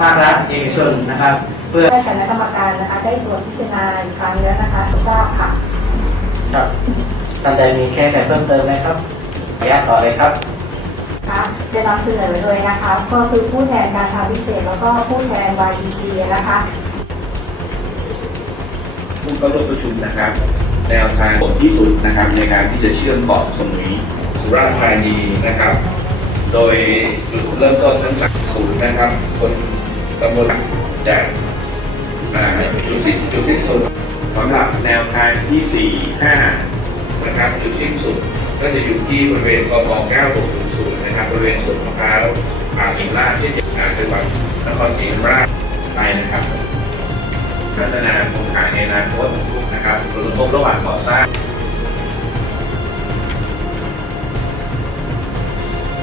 ภาครัฐเอกชนนะครับ เพื่อให้คณะกรรมการนะคะได้ตรวจพิจารณาอีกครั้งแล้วนะคะถูกต้องค่ะครับท่านใดมีแค่แต่เพิ่มเติมไหมครับขออนุญาตต่อเลยครับนะคะจะนำเสนอเลยนะคะ ก็คือผู้แทนการทางพิเศษแล้วก็ผู้แทน YEC นะคะผู้เข้าร่วมประชุมนะครับ แนวทางผลที่สุดนะครับ ในการที่จะเชื่อมเกาะสมุยสุราษฎร์ธานีนะครับ โดยจุดเริ่มต้นทั้งสามศูนย์นะครับ คน ตำบลจากอ่าจุดสิ้นจุดสิ้นสุดสำหรับแนวทางที่สี่ห้านะครับจุดสิ้นสุดก็จะอยู่ที่บริเวณกม9600 นะครับบริเวณสวนมะพร้าวป่าหินลาดที่จังหวัดนครศรีธรรมราชไปนะครับพัฒนาโครงข่ายในอนาคตนะครับผลกระทบระหว่างก่อสร้าง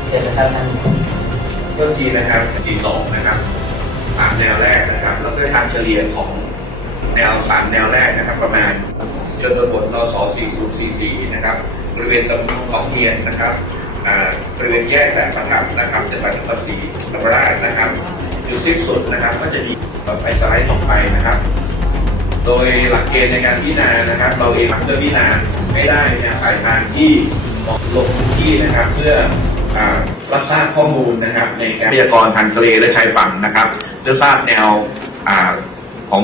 เชิญนะครับท่านเพิ่มทีนะครับ42นะครับ สามแนวแรกนะครับแล้วก็ทางเฉลี่ยของแนวสามแนวแรกนะครับ ประมาณจนบทนส4044นะครับบริเวณตำบลของเมียนนะครับอ่าบริเวณแยกแหลมประกับนะครับจังหวัดนครศรีธรรมราชนะครับจุดสิ้นสุดนะครับ ก็จะดีต่อไปสไลด์ต่อไปนะครับ โดยหลักเกณฑ์ในการพิจารณานะครับ เราเองเลือกพิจารณาไม่ได้ในสายทางที่มาะลงพื้นที่นะครับ เพื่อ รับทราบข้อมูลนะครับ ในการพยากรณ์ทางทะเลและชายฝั่งนะครับเพื่อทราบแนวของ